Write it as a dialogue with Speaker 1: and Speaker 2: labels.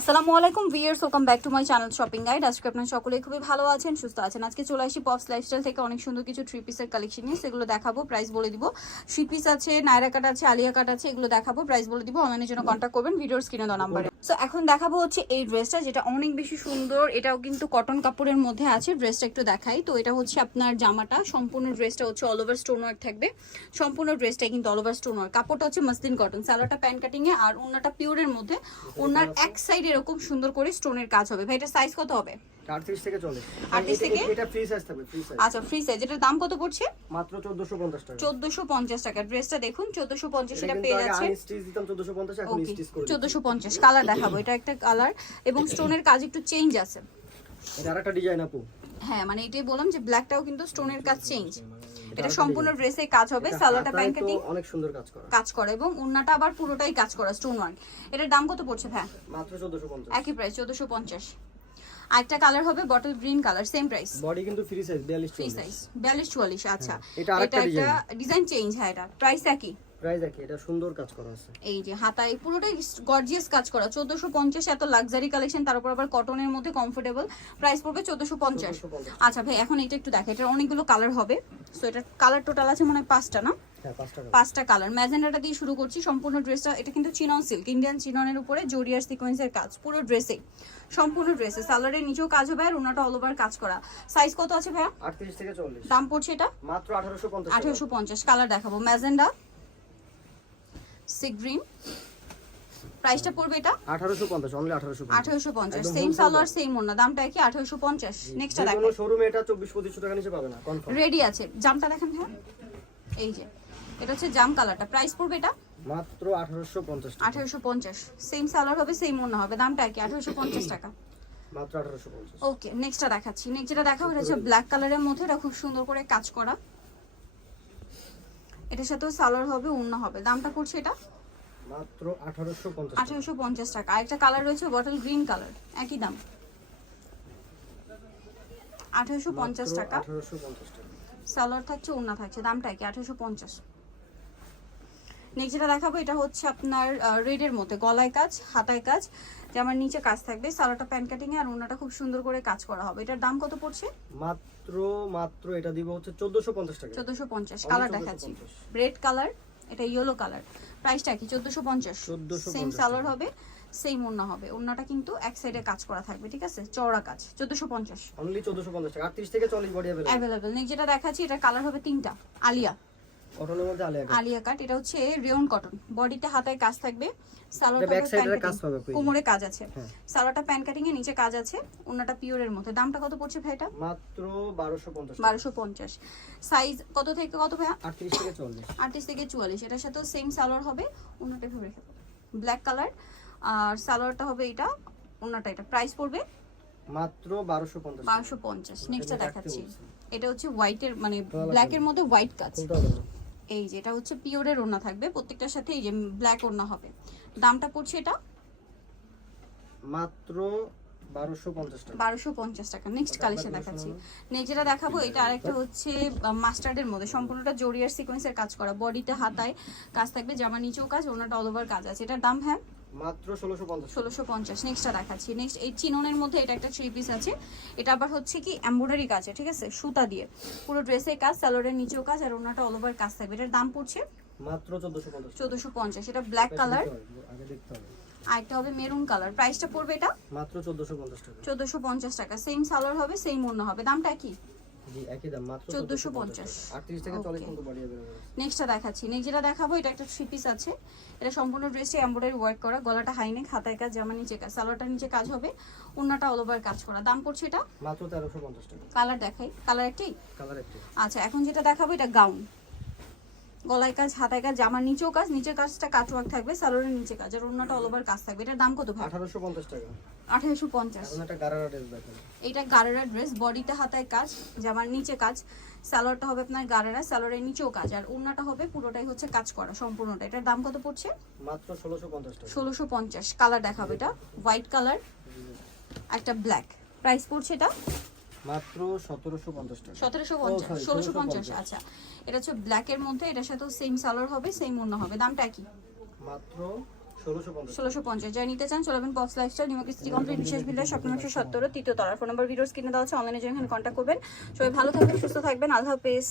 Speaker 1: আসসালামু আলাইকুম viewers welcome back to my channel shopping guide. আজকে আপনারা সকলেই খুবই ভালো আছেন, সুস্থ আছেন। আজকে চলে আসি পপস লাইফস্টাইল থেকে অনেক সুন্দর কিছু থ্রি পিসের কালেকশন নিয়ে। সেগুলো দেখাবো প্রাইস বলে দিব। থ্রি পিস আছে, নায়রা কাট আছে, আলিয়া কাট আছে, এগুলো দেখাবো প্রাইস বলে দিব। অনলাইনের জন্য কন্ট্যাক্ট করবেন, ভিডিওর স্ক্রিনে দেওয়া নাম্বারে সো এখন দেখাবো হচ্ছে এই ড্রেসটা যেটা অনেক বেশি সুন্দর। এটাও কিন্তু কটন কাপড়ের মধ্যে আছে ড্রেসটা একটু দেখাই। তো এটা হচ্ছে আপনার জামাটা। সম্পূর্ণ ড্রেসটা হচ্ছে অল ওভার স্টোন ওয়ার্ক থাকবে। সম্পূর্ণ ড্রেসটা কিন্তু অল ওভার স্টোন ওয়ার্ক কাপড়টা হচ্ছে মসলিন কটন স্যালোটা প্যান্ট কাটিং এ আর ওনাটা পিওরের মধ্যে। ওনার এক সাইড এরকম সুন্দর করে স্টোনের কাজ হবে। ভাই এটা সাইজ কত হবে?
Speaker 2: আটত্রিশ থেকে চলে
Speaker 1: 38 থেকে?
Speaker 2: এটা ফ্রি সাইজ থাকবে ফ্রি সাইজ
Speaker 1: আচ্ছা ফ্রি সাইজ এটার দাম কত পড়ছে?
Speaker 2: মাত্র চোদ্দশো পঞ্চাশ টাকা।
Speaker 1: চোদ্দশো পঞ্চাশ টাকা। ড্রেসটা দেখুন চোদ্দশো পঞ্চাশ
Speaker 2: এটা
Speaker 1: এটা
Speaker 2: কিন্তু
Speaker 1: পেয়ে
Speaker 2: আগে
Speaker 1: যাচ্ছে।
Speaker 2: আনস্টিচ দিতাম চোদ্দশো পঞ্চাশ এখন স্টিচ করে দিচ্ছি।
Speaker 1: চোদ্দশো পঞ্চাশ। কালার দেখাবো এটা একটা কালার এবং স্টোনের কাজ একটু চেঞ্জ আছে।
Speaker 2: এটা আরেকটা ডিজাইন আপু।
Speaker 1: হ্যাঁ মানে এটাই বললাম যে ব্ল্যাকটাও কিন্তু স্টোনের কাজ চেঞ্জ এটা সম্পূর্ণ ড্রেসে কাজ হবে
Speaker 2: সালাটা
Speaker 1: সালোয়ারটা প্যান্ট কাটিং
Speaker 2: অনেক সুন্দর কাজ করা।
Speaker 1: কাজ করা এবং উন্নাটা আবার পুরোটাই কাজ করা স্টোন ওয়ার্ক এটার দাম কত পড়ছে ভাই
Speaker 2: মাত্র চোদ্দশো পঞ্চাশ।
Speaker 1: একই প্রাইস চোদ্দশো পঞ্চাশ। আরেকটা কালার হবে bottle green colour same price
Speaker 2: body কিন্তু ফ্রি সাইজ বিয়াল্লিশ
Speaker 1: ফ্রি সাইজ বিয়াল্লিশ চুয়াল্লিশ আচ্ছা।
Speaker 2: এটা
Speaker 1: একটা ডিজাইন চেঞ্জ হ্যাঁ এটা। প্রাইস একই।
Speaker 2: প্রাইস একই এটা সুন্দর কাজ করা আছে।
Speaker 1: এই যে হাতায় পুরোটাই গর্জিয়াস কাজ করা। চোদ্দশো পঞ্চাশ এত লাক্সারি কালেকশন তার উপর আবার কটনের মধ্যে কমফোর্টেবল প্রাইস পড়বে চোদ্দশো পঞ্চাশ।
Speaker 2: 1450
Speaker 1: আচ্ছা ভাই এখন এটা একটু দেখা এটার অনেকগুলো কালার হবে। সো এটার কালার টোটাল আছে মনে হয় পাঁচটা না?
Speaker 2: হ্যাঁ
Speaker 1: পাঁচটা কালার ম্যাজেন্ডাটা দিয়ে শুরু করছি। সম্পূর্ণ ড্রেসটা এটা কিন্তু চিনন সিল্ক ইন্ডিয়ান চিননের উপরে জরিয়ার সিকোয়েন্সের কাজ। পুরো ড্রেসে সম্পূর্ণ ড্রেসে সালোয়ারের নিচেও কাজ হবে আর ওনাটা অল ওভার কাজ করা। সাইজ কত আছে ভাইয়া?
Speaker 2: আটত্রিশ থেকে চল্লিশ।
Speaker 1: দাম পড়ছে এটা?
Speaker 2: মাত্র আঠারোশো পঞ্চাশ
Speaker 1: আঠেরোশো পঞ্চাশ। কালার দেখাবো। ম্যাজেন্ডা সি গ্রিন প্রাইসটা পড়বে এটা?
Speaker 2: আঠারোশো পঞ্চাশ অনলি আঠারোশো
Speaker 1: আঠেরোশো পঞ্চাশ।
Speaker 2: একদম
Speaker 1: সেম
Speaker 2: wholesale
Speaker 1: সালোয়ার সেম ওনা দামটা কি আঠেরোশো পঞ্চাশ? নেক্সটটা
Speaker 2: যে
Speaker 1: দেখো
Speaker 2: কোনো শোরুমে এটা চব্বিশ পঁচিশশো টাকা নিচে পাবে না কনফার্ম
Speaker 1: রেডি আছে। জামটা দেখেন হ্যাঁ এই যে। এটা হচ্ছে জাম কালারটা প্রাইস পড়বে এটা?
Speaker 2: মাত্র আঠারোশো পঞ্চাশ টাকা।
Speaker 1: আঠেরোশো পঞ্চাশ। সেম সালোয়ার হবে সেম হবে। দামটা কি আঠেরোশো পঞ্চাশ টাকা।
Speaker 2: মাত্র
Speaker 1: ওকে নেক্সটটা দেখাচ্ছি। নেক্সট যেটা দেখাবো এটা হচ্ছে ব্ল্যাক কালারের মধ্যে। এটা খুব সুন্দর করে কাজ করা। এটার সাথেও সালোয়ার হবে উন্না হবে। দামটা পড়ছে এটা?
Speaker 2: মাত্র আঠারোশো পঞ্চাশ
Speaker 1: আঠেরোশো পঞ্চাশ টাকা। আরেকটা কালার রয়েছে বটল গ্রিন কালার একই দাম। আঠেরোশো পঞ্চাশ টাকা।
Speaker 2: আঠারোশো পঞ্চাশ টাকা।
Speaker 1: সালোয়ার থাকছে উন্ন থাকছে দামটা কি আঠেরোশো পঞ্চাশ। নেক্সট যেটা দেখাবো এটা হচ্ছে আপনার রেডের মধ্যে গলায় কাজ হাতায় কাজ যেমন নিচে কাজ থাকবে সালোয়ারটা প্যান্ট কাটিং আর ওড়নাটা খুব সুন্দর করে কাজ করা হবে। এটার দাম কত পড়ছে?
Speaker 2: মাত্র মাত্র এটা দিব হচ্ছে চোদ্দশো পঞ্চাশ টাকা।
Speaker 1: চোদ্দোশো পঞ্চাশ
Speaker 2: Only
Speaker 1: কালার দেখাচ্ছি। রেড কালার এটা ইয়েলো কালার। প্রাইসটা কি? চোদ্দোশো পঞ্চাশ।
Speaker 2: 1450
Speaker 1: সেম সালোয়ার হবে সেম ওড়না হবে। ওড়নাটা কিন্তু এক সাইডে কাজ করা থাকবে ঠিক আছে? চওড়া কাজ চোদ্দোশো পঞ্চাশ।
Speaker 2: অনলি চোদ্দশো পঞ্চাশ টাকা আটত্রিশ থেকে চল্লিশ বডি অ্যাভেলেবল
Speaker 1: অ্যাভেলেবেল নেক্সট যেটা দেখাচ্ছি এটা কালার হবে তিনটা আলিয়া।
Speaker 2: কটনের মধ্যে আলিয়া কাট
Speaker 1: আলিয়া কাট এটা হচ্ছে রেয়ন কটন। বডিতে হাতায় কাজ থাকবে। সালোয়ারটা
Speaker 2: এটা এর কাজ পাবে
Speaker 1: কোমরে কাজ আছে।
Speaker 2: হ্যাঁ।
Speaker 1: সালোয়ারটা কাটিং এর নিচে কাজ আছে মধ্যে। দামটা কত পড়ছে
Speaker 2: মাত্র বারোশো পঞ্চাশ
Speaker 1: সাইজ কত থেকে কত
Speaker 2: থেকে
Speaker 1: এটার সাথেও সেম সালোয়ার হবে রেখে ব্ল্যাক কালার আর সালোয়ারটা হবে এটা এটা। প্রাইস পড়বে?
Speaker 2: মাত্র
Speaker 1: নেক্সটটা দেখাচ্ছি। এটা হচ্ছে হোয়াইটের মানে
Speaker 2: লাগবে
Speaker 1: ব্ল্যাকের মধ্যে হোয়াইট কাজ। এই যে এটা হচ্ছে পিওরের ওড়না থাকবে প্রত্যেকটার সাথে এই যে ব্ল্যাক ওড়না হবে। দামটা পড়ছে এটা?
Speaker 2: মাত্র টাকা।
Speaker 1: নেক্সট কালেকশন দেখাচ্ছি। নেক্সট যেটা দেখাবো এটা আরেকটা হচ্ছে মাস্টার্ডের মধ্যে। সম্পূর্ণটা জরিয়ার সিকোয়েন্সের কাজ করা। বডিতে হাতায় কাজ থাকবে জামা নিচেও কাজ ওনাটা অল ওভার কাজ আছে। এটার দাম হ্যাঁ?
Speaker 2: মাত্র
Speaker 1: নেক্সটটা দেখাচ্ছি। নেক্সট এই চিননের মধ্যে এটা একটা থ্রি পিস আছে। এটা আবার হচ্ছে কি এমব্রয়ডারি কাজ ঠিক আছে? সুতা দিয়ে। পুরো কাজ নিচেও কাজ আর ওনাটা অল ওভার কাজ থাকবে। এটার দাম পড়ছে?
Speaker 2: মাত্র চোদ্দশো পঞ্চাশ।
Speaker 1: চোদ্দোশো পঞ্চাশ। এটা ব্ল্যাক কালার
Speaker 2: আগে দেখতে হবে।
Speaker 1: আরেকটা হবে মেরুন কালার প্রাইসটা পড়বে এটা?
Speaker 2: মাত্র টাকা।
Speaker 1: সেম সালোয়ার হবে সেম ওড়না হবে। দামটা কি?
Speaker 2: জি একই দাম মাত্র
Speaker 1: 1450
Speaker 2: আটত্রিশ থেকে চল্লিশ
Speaker 1: Okay.
Speaker 2: পর্যন্ত বডি অ্যাভেলেবল
Speaker 1: নেক্সটটা দেখাচ্ছি। নেক্সট যেটা দেখাবো এটা একটা থ্রি পিস আছে। এটা সম্পূর্ণ ড্রেসে এমব্রয়ডারি ওয়ার্ক করা। গলাটা হাইনেক হাতায় কাজ জামা নিচে কাজ সালোয়ারটা নিচে কাজ হবে। ওড়নাটা অল ওভার কাজ করা। দাম পড়ছে এটা?
Speaker 2: মাত্র টাকা।
Speaker 1: কালার দেখাই। কালার একটাই
Speaker 2: কালার
Speaker 1: আচ্ছা এখন যেটা দেখাবো এটা গাউন গলায় কাজ হাতায় কাজ জামার নিচেও কাজ নিচের কাজটা কাট ওয়ার্ক থাকবে সালোয়ারের নিচে কাজ আর ওড়নাটা অল ওভার কাজ থাকবে। এটার দাম কত ভাই
Speaker 2: আঠারোশো পঞ্চাশ টাকা।
Speaker 1: আঠারোশো পঞ্চাশ।
Speaker 2: এখন গারারা ড্রেস দেখেন
Speaker 1: এটা গারেরা ড্রেস বডিতে হাতায় কাজ জামার নিচে কাজ সালোয়ারটা হবে আপনার গারেরা সালোয়ারের নিচেও কাজ আর ওড়নাটা হবে পুরোটাই হচ্ছে কাজ করা সম্পূর্ণটা। এটার দাম কত পড়ছে?
Speaker 2: মাত্র ষোলোশো পঞ্চাশ টাকা।
Speaker 1: ষোলোশো পঞ্চাশ। কালার দেখাবে এটা। হোয়াইট কালার একটা ব্ল্যাক প্রাইস পড়ছে এটা?
Speaker 2: মাত্র সতেরোশো পঞ্চাশ টাকা।
Speaker 1: সতেরোশো
Speaker 2: Oh,
Speaker 1: পঞ্চাশ
Speaker 2: sorry,
Speaker 1: ষোলোশো পঞ্চাশ
Speaker 2: 1650
Speaker 1: আচ্ছা। এটা হচ্ছে ব্ল্যাকের মধ্যে এটার সাথেও সেম সালোয়ার হবে সেম ওড়না হবে। দামটা কি?
Speaker 2: মাত্র ষোলোশো পঞ্চাশ।
Speaker 1: ষোলোশো নিতে চান চলবেন বক্স লাইফস্টাইল নিমকি সিটি কমপ্লিট বিশেষ বিল্ডার শপ একশো সত্তর তৃতীয় তলার ফোন নাম্বার ভিডিওস কিনে দেওয়া আছে অনলাইনে জন্য এখানে কন্ট্যাক্ট করবেন। সবাই ভালো থাকবেন সুস্থ থাকবেন। আল্লাহ হাফেজ।